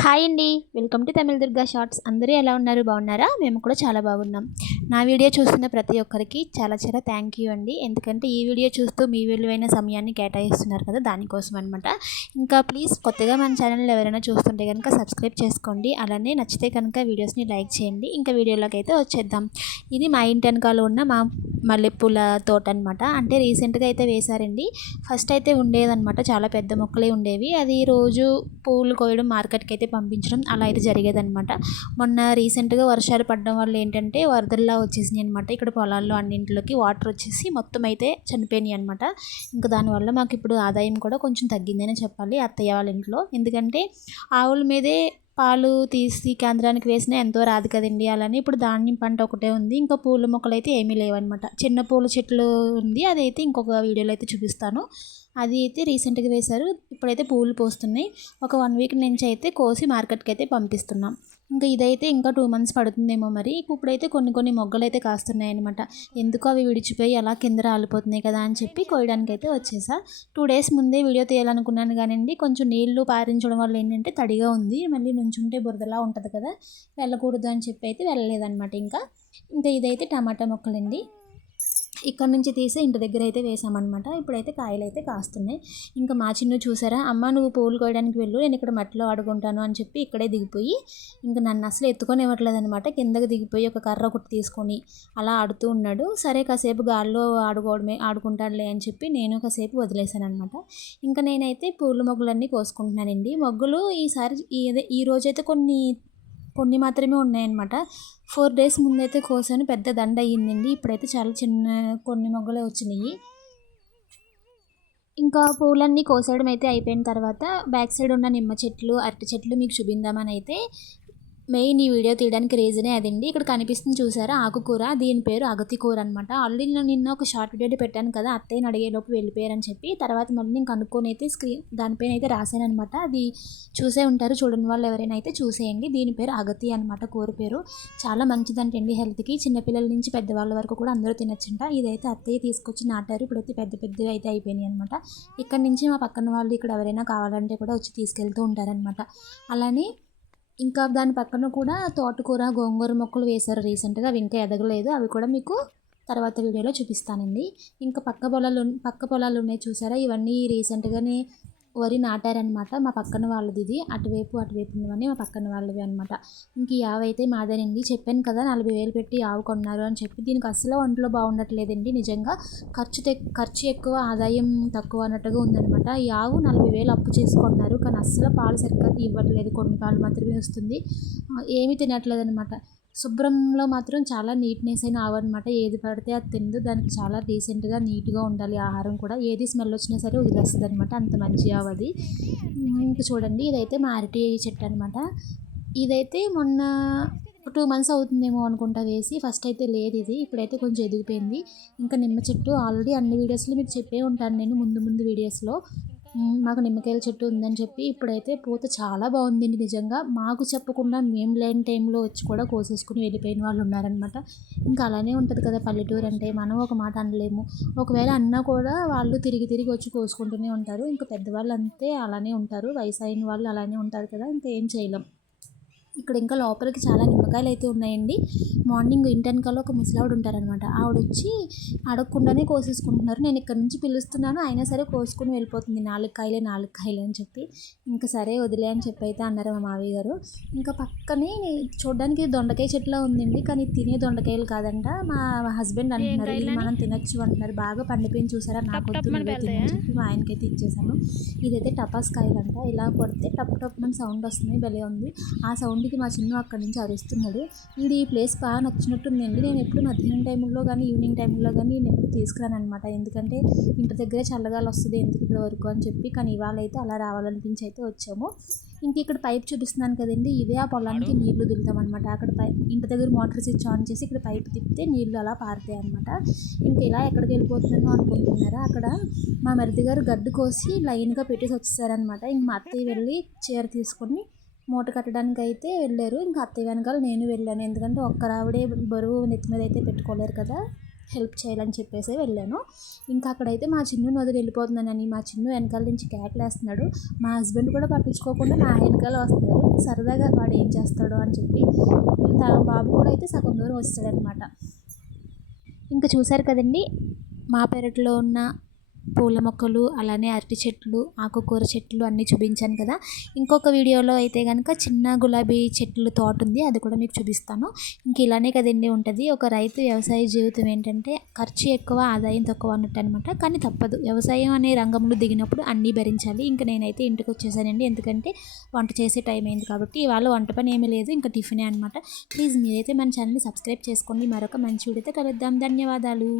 Hi అండి. Welcome to Tamil Durga shorts. అందరూ ఎలా ఉన్నారు? బాగున్నారా? మేము కూడా చాలా బాగున్నాం. నా వీడియో చూస్తున్న ప్రతి ఒక్కరికి చాలా చాలా థ్యాంక్ యూ అండి. ఎందుకంటే ఈ వీడియో చూస్తూ మీ విలువైన సమయాన్ని కేటాయిస్తున్నారు కదా దానికోసం అనమాట ఇంకా ప్లీజ్ కొత్తగా మన ఛానల్ ఎవరైనా చూస్తుంటే కనుక సబ్స్క్రైబ్ చేసుకోండి. అలానే నచ్చితే కనుక వీడియోస్ని లైక్ చేయండి. ఇంకా వీడియోలోకి అయితే వచ్చేద్దాం. ఇది మా ఇంటి వెనకాల ఉన్న మా మల్లెపూల తోట అనమాట అంటే రీసెంట్గా అయితే వేశారండి. ఫస్ట్ అయితే ఉండేదన్నమాట. చాలా పెద్ద మొక్కలే ఉండేవి. అది రోజు పూలు కోయడం మార్కెట్కి అయితే పంపించడం అలా అయితే జరిగేదనమాట మొన్న రీసెంట్గా వర్షాలు పడడం వల్ల ఏంటంటే వరదల్లా వచ్చేసినాయి అనమాట ఇక్కడ పొలాల్లో అన్నింటిలోకి వాటర్ వచ్చేసి మొత్తం అయితే చనిపోయినాయి అనమాట ఇంకా దానివల్ల మాకు ఇప్పుడు ఆదాయం కూడా కొంచెం తగ్గిందనే చెప్పాలి అత్తయ్య వాళ్ళ ఇంట్లో. ఎందుకంటే ఆవుల మీదే పాలు తీసి కేంద్రానికి వేసినా ఎంతో రాదు కదండి అలానే. ఇప్పుడు ధాన్యం పంట ఒకటే ఉంది. ఇంకా పూల మొక్కలు అయితే ఏమీ లేవన్నమాట. చిన్న పూల చెట్లు ఉంది. అదైతే ఇంకొక వీడియోలో అయితే చూపిస్తాను. అది అయితే రీసెంట్గా వేశారు. ఇప్పుడైతే పూలు పోస్తున్నాయి. ఒక వన్ వీక్ నుంచి అయితే కోసి మార్కెట్కి అయితే పంపిస్తున్నాం. ఇంకా ఇదైతే ఇంకా టూ మంత్స్ పడుతుందేమో మరి. ఇప్పుడైతే కొన్ని కొన్ని మొగ్గలు అయితే కాస్తున్నాయి అనమాట ఎందుకు అవి విడిచిపోయి అలా కింద రాలిపోతున్నాయి కదా అని చెప్పి కోయడానికి అయితే వచ్చేసా. టూ డేస్ ముందే వీడియో తీయాలనుకున్నాను కానివ్వండి కొంచెం నీళ్ళు పారించడం వల్ల ఏంటంటే తడిగా ఉంది. మళ్ళీ నుంచుంటే బురదలా ఉంటుంది కదా. వెళ్ళకూడదు అని చెప్పి అయితే వెళ్ళలేదన్నమాట ఇంకా. ఇంకా ఇదైతే టమాటా మొక్కలండి. ఇక్కడ నుంచి తీసి ఇంటి దగ్గర అయితే వేసామన్నమాట. ఇప్పుడైతే కాయలు అయితే కాస్తున్నాయి. ఇంకా మా చిన్ను చూసారా? అమ్మ నువ్వు పూలు కోయడానికి వెళ్ళు. నేను ఇక్కడ మట్టిలో ఆడుకుంటాను అని చెప్పి ఇక్కడే దిగిపోయి ఇంకా నన్ను అసలు ఎత్తుకొని ఇవ్వట్లేదు అనమాట కిందకి దిగిపోయి ఒక కర్ర ఒకటి తీసుకొని అలా ఆడుతూ ఉన్నాడు. సరే కాసేపు గాల్లో ఆడుకోవడమే ఆడుకుంటాడులే అని చెప్పి నేను కాసేపు వదిలేశాను అనమాట ఇంకా నేనైతే పూల మొగ్గులన్నీ కోసుకుంటున్నానండి. మొగ్గులు ఈసారి ఈ రోజైతే కొన్ని కొన్ని మాత్రమే ఉన్నాయన్నమాట. ఫోర్ డేస్ ముందైతే కోసాను. పెద్ద దండ అయ్యిందండి. ఇప్పుడైతే చాలా చిన్న కొన్ని మొగ్గలే వచ్చినాయి. ఇంకా పూలన్నీ కోసేయడం అయితే అయిపోయిన తర్వాత బ్యాక్ సైడ్ ఉన్న నిమ్మ చెట్లు అరటి చెట్లు మీకు చూపిందామని అయితే మెయిన్ ఈ వీడియో తీయడానికి రీజనే అదండి. ఇక్కడ కనిపిస్తుంది చూసారా? ఆకుకూర. దీని పేరు అగతి కూర అనమాట ఆల్రెడీ నేను నిన్న ఒక షార్ట్ వీడియో పెట్టాను కదా అత్తయ్యని అడిగేలోపు వెళ్ళిపోయారని చెప్పి తర్వాత మళ్ళీ నేను కనుక్కొని అయితే స్క్రీన్ దానిపైన అయితే రాశాను అనమాట అది చూసే ఉంటారు చూడని వాళ్ళు ఎవరైనా అయితే చూసేయండి. దీని పేరు అగతి అనమాట కూర పేరు. చాలా మంచిదంటండి హెల్త్కి. చిన్నపిల్లల నుంచి పెద్దవాళ్ళ వరకు కూడా అందరూ తినొచ్చంట. ఇదైతే అత్తయ్య తీసుకొచ్చి నాటారు. ఇప్పుడైతే పెద్ద పెద్దవి అయితే అయిపోయినాయి అనమాట ఇక్కడ నుంచి మా పక్కన వాళ్ళు ఇక్కడ ఎవరైనా కావాలంటే కూడా వచ్చి తీసుకెళ్తూ ఉంటారనమాట అలానే ఇంకా దాని పక్కన కూడా తోటకూర గోంగూర మొక్కలు వేశారు రీసెంట్గా. అవి ఇంకా ఎదగలేదు. అవి కూడా మీకు తర్వాత వీడియోలో చూపిస్తానండి. ఇంకా పక్క పొలాలు పక్క పొలాలు ఉన్నాయి చూసారా? ఇవన్నీ రీసెంట్గానే వరి నాటారనమాట. మా పక్కన వాళ్ళది ఇది అటువైపు అటువైపు ఉన్నవన్నీ మా పక్కన వాళ్ళవి అనమాట. ఇంక ఈ ఆవు అయితే మాదేనండి. చెప్పాను కదా నలభై వేలు పెట్టి ఆవు కొన్నారు అని చెప్పి దీనికి అసలు ఒంట్లో బాగుండట్లేదండి నిజంగా. ఖర్చు ఖర్చు ఎక్కువ ఆదాయం తక్కువ అన్నట్టుగా ఉందనమాట. ఈ ఆవు నలభై వేలు అప్పు చేసుకున్నారు కానీ అస్సలు పాలు సరిగ్గా ఇవ్వట్లేదు కొన్ని పాలు మాత్రమే వస్తుంది. ఏమీ తినట్లేదు అనమాట శుభ్రంలో మాత్రం చాలా నీట్నెస్ అయిన ఆవు అనమాట ఏది పడితే అది తిందు దానికి చాలా డీసెంట్గా నీట్గా ఉండాలి ఆహారం కూడా. ఏది స్మెల్ వచ్చినా సరే వదిలేస్తుంది అనమాట అంత మంచి ఆవు అది. ఇంకా చూడండి. ఇదైతే మా అరటి చెట్టు అనమాట ఇదైతే మొన్న టూ మంత్స్ అవుతుందేమో అనుకుంటా వేసి ఫస్ట్ అయితే లేదు ఇది. ఇప్పుడైతే కొంచెం ఎదిగిపోయింది. ఇంకా నిమ్మ చెట్టు ఆల్రెడీ అన్ని వీడియోస్లో మీకు చెప్పే ఉంటాను నేను ముందు ముందు వీడియోస్లో మాకు నిమ్మకాయల చెట్టు ఉందని చెప్పి ఇప్పుడైతే పూత చాలా బాగుందండి నిజంగా. మాకు చెప్పకుండా మేము లేని టైంలో వచ్చి కూడా కోసేసుకుని వెళ్ళిపోయిన వాళ్ళు ఉన్నారనమాట ఇంకా అలానే ఉంటుంది కదా పల్లెటూరు అంటే మనం ఒక మాట అనలేము. ఒకవేళ అన్నా కూడా వాళ్ళు తిరిగి తిరిగి వచ్చి కోసుకుంటూనే ఉంటారు. ఇంకా పెద్దవాళ్ళు అంతే అలానే ఉంటారు. వయసు అయిన వాళ్ళు అలానే ఉంటారు కదా. ఇంకా ఏం చేయలేం. ఇక్కడ ఇంకా లోపలికి చాలా నిమ్మకాయలు అయితే ఉన్నాయండి. మార్నింగ్ ఇంటెనకాల ఒక ముసలావిడ ఉంటారనమాట ఆవిడ వచ్చి అడగకుండానే కోసేసుకుంటున్నారు. నేను ఇక్కడ నుంచి పిలుస్తున్నాను. అయినా సరే కోసుకుని వెళ్ళిపోతుంది. నాలుగు కాయలే నాలుగు కాయలే అని చెప్పి. ఇంకా సరే వదిలే అని చెప్పి అయితే అన్నారు మా మావయ్య గారు. ఇంకా పక్కనే చూడడానికి దొండకాయ చెట్ల ఉందండి. కానీ తినే దొండకాయలు కాదంట. మా హస్బెండ్ అంటున్నారు ఇది మనం తినచ్చు అంటున్నారు. బాగా పండిపోయింది చూసారా? నాకు చెప్పి మా ఆయనకైతే ఇచ్చేసాను. ఇదైతే టపాస్ కాయలు అంట ఇలా కొడితే టప్ టప్ మన సౌండ్ వస్తుంది. భలే ఉంది. ఆ సౌండ్ సౌండ్కి మా చిన్న అక్కడి నుంచి అరుస్తున్నాడు. ఇది ఈ ప్లేస్ బాగా నచ్చినట్టుందండి. నేను ఎప్పుడు మధ్యాహ్నం టైంలో కానీ ఈవినింగ్ టైంలో కానీ నేను ఎప్పుడు తీసుకురాను అనమాట ఎందుకంటే ఇంటి దగ్గరే చల్లగాలి వస్తుంది. ఎందుకు ఇక్కడ వరకు? అని చెప్పి కానీ ఇవాళ అయితే అలా రావాలనిపించి అయితే వచ్చాము. ఇంక ఇక్కడ పైప్ చూపిస్తున్నాను కదండి. ఇదే ఆ పొలానికి నీళ్ళు దులుతామన్నమాట అక్కడ పై ఇంటి దగ్గర మోటార్ స్విచ్ ఆన్ చేసి ఇక్కడ పైప్ తిప్పితే నీళ్ళు అలా పారుతాయి అనమాట ఇంక ఇలా ఎక్కడికి వెళ్ళిపోతున్నాను అనుకుంటున్నారా? అక్కడ మా మరిది గారు గడ్డు కోసి లైన్గా పెట్టేసి వచ్చేసారనమాట ఇంక మా అత్తయ్య వెళ్ళి చీర తీసుకొని మూట కట్టడానికి అయితే వెళ్ళారు. ఇంకా అత్తయ్య వెనకాల నేను వెళ్ళాను. ఎందుకంటే ఒక్క రావిడే బరువు నెత్తి మీద అయితే పెట్టుకోలేరు కదా. హెల్ప్ చేయాలని చెప్పేసి వెళ్ళాను. ఇంకా అక్కడైతే మా చిన్ను వదిలి వెళ్ళిపోతున్నానని మా చిన్ను వెనకాల నుంచి కేకలేస్తున్నాడు మా హస్బెండ్ కూడా పట్టించుకోకుండా నా వెనకాల వస్తున్నాడు. సరదాగా వాడు ఏం చేస్తాడో అని చెప్పి తన బాబు కూడా అయితే సగం దూరం వస్తాడనమాట ఇంకా చూశారు కదండి మా పెరట్లో ఉన్న పూల మొక్కలు అలానే అరటి చెట్లు ఆకుకూర చెట్లు అన్నీ చూపించాను కదా. ఇంకొక వీడియోలో అయితే కనుక చిన్న గులాబీ చెట్లు తోట ఉంది అది కూడా మీకు చూపిస్తాను. ఇంక ఇలానే కదండి ఉంటుంది. ఒక రైతు వ్యవసాయ జీవితం ఏంటంటే ఖర్చు ఎక్కువ ఆదాయం తక్కువ అన్నట్టు అనమాట కానీ తప్పదు. వ్యవసాయం అనే రంగంలో దిగినప్పుడు అన్నీ భరించాలి. ఇంకా నేనైతే ఇంటికి వచ్చేసానండి. ఎందుకంటే వంట చేసే టైం అయింది కాబట్టి ఇవాళ వంట పని ఏమీ లేదు ఇంకా టిఫినే అనమాట ప్లీజ్ మీరైతే మన ఛానల్ని సబ్స్క్రైబ్ చేసుకోండి. మరొక మంచి వీడియోతో కలుద్దాం. ధన్యవాదాలు.